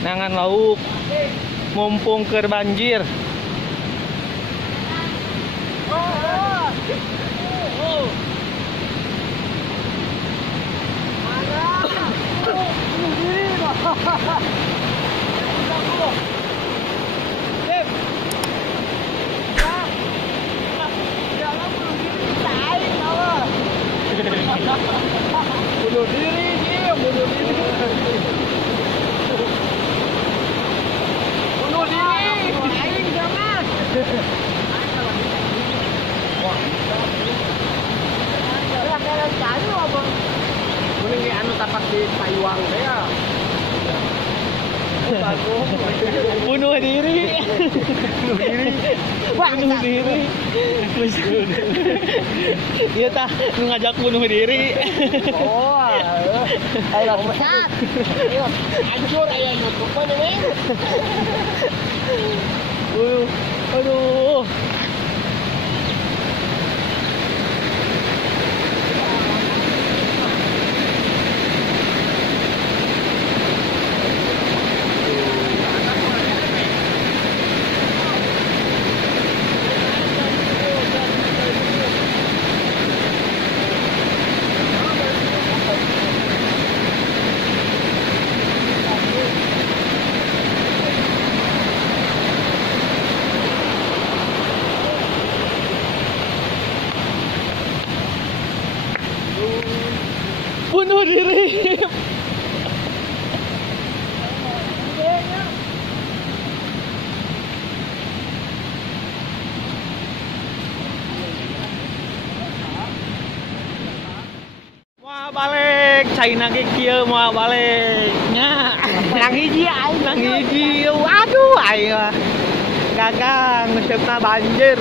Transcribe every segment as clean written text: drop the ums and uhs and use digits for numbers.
nangan lauk mumpung keur banjir. Bunuh diri, bunuh diri. Bunuh diri. Aing jangan. Wah, ya kayak kayu apa? Mending ge anu tapak di payuang teh ya. Bunuh diri. Bunuh diri. Dia tah ngajak bunuh diri. Oh, ayo pesat. Ayo, hancur aya YouTube nih. Aduh. Bunuh diri. Mau balik, China ge kieu mau baliknya. Nang hiji aing, Nang hiji. Aduh, aing gagang ngeusepna banjir.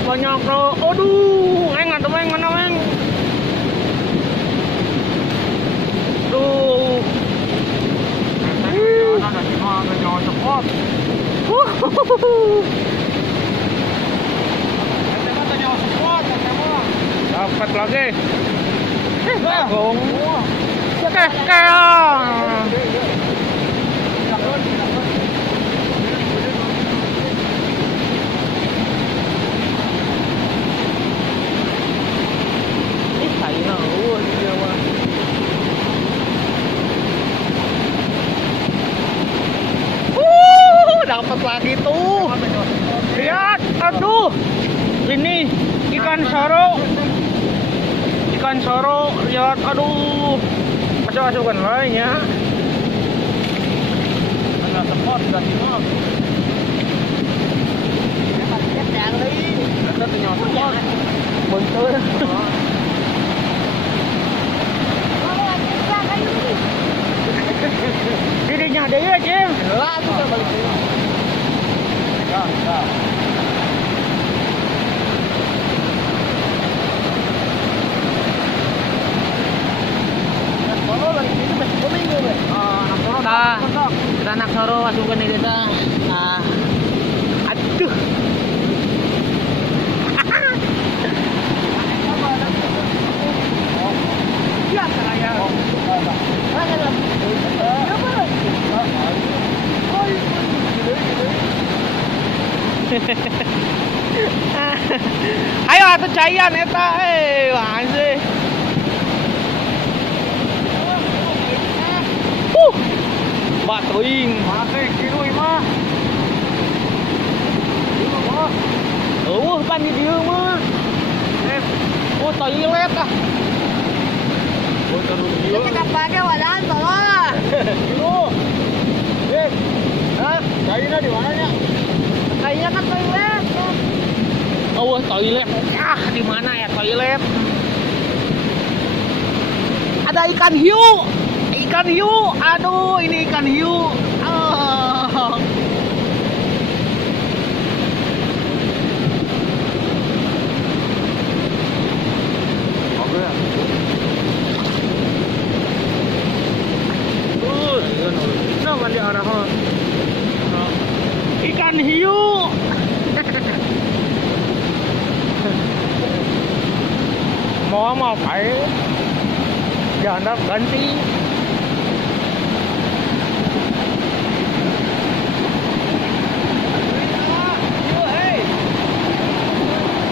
Banyak bro. Aduh, enggak mana. Aduh. Dapat lagi. Bagong. Dapat lagi tuh. Lihat, aduh. Ini ikan soro. Lihat, aduh. Masuk-masukan lainnya. Ada spot udah timah. Ada tuh spot. Bentur. Dirinya ada ya, Cim. Lah, tuh balik. Ya. Kita anak soro masukkan di desa. Aduh. Ya, saya. Ayo atuh caian eta anjir. Batuing. Mate kieu mah. Pan di dieu mah. Oh, toilet ah. Oh, terus dieu. Kenapa ge wadah tolong. Dulu. Cairnya di mananya? Kayaknya kan toilet. Oh, toilet. Ah, di mana ya toilet. Ada ikan hiu. Ikan hiu. Aduh, ini ikan hiu. Oh. Naman di arah ikan hiu. Mau phải giờ nó ganti.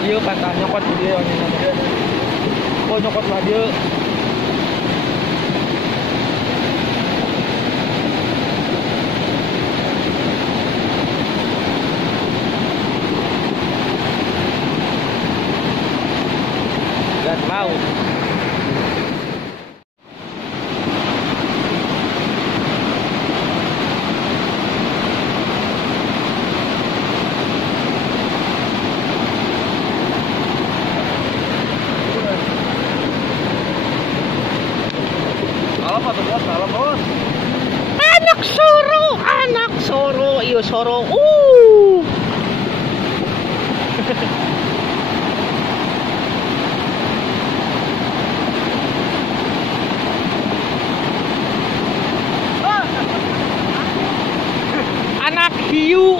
Dia kata nyokot dia yang nama dia. Oh nyokot lah dia. Dan mau. Salam bos. Anak soro, iyo soro. Anak hiu.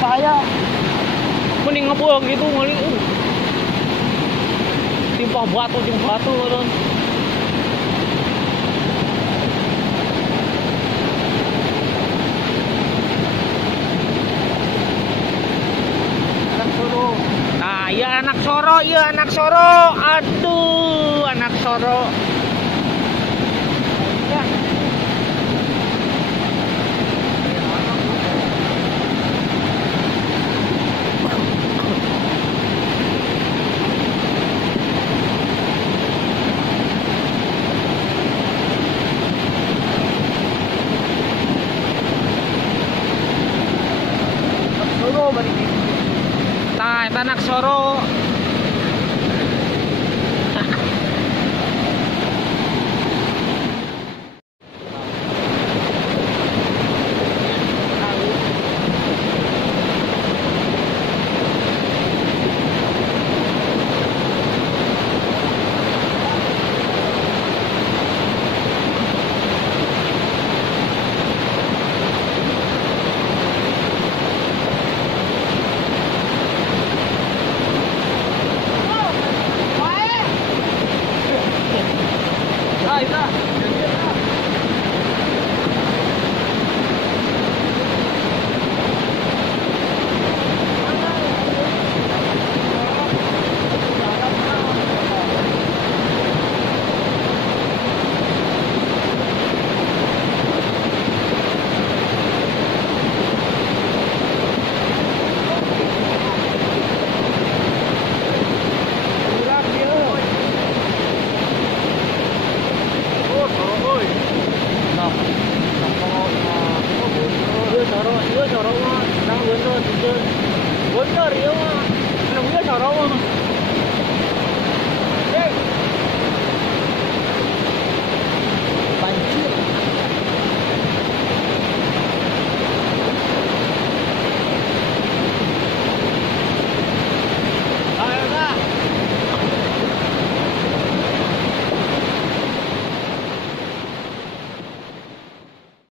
Bahaya. Mending ngebuang gitu ngali. Timpah batu kan. Nah, iya anak soro. Aduh, anak soro. Ya. Nah, anak soro.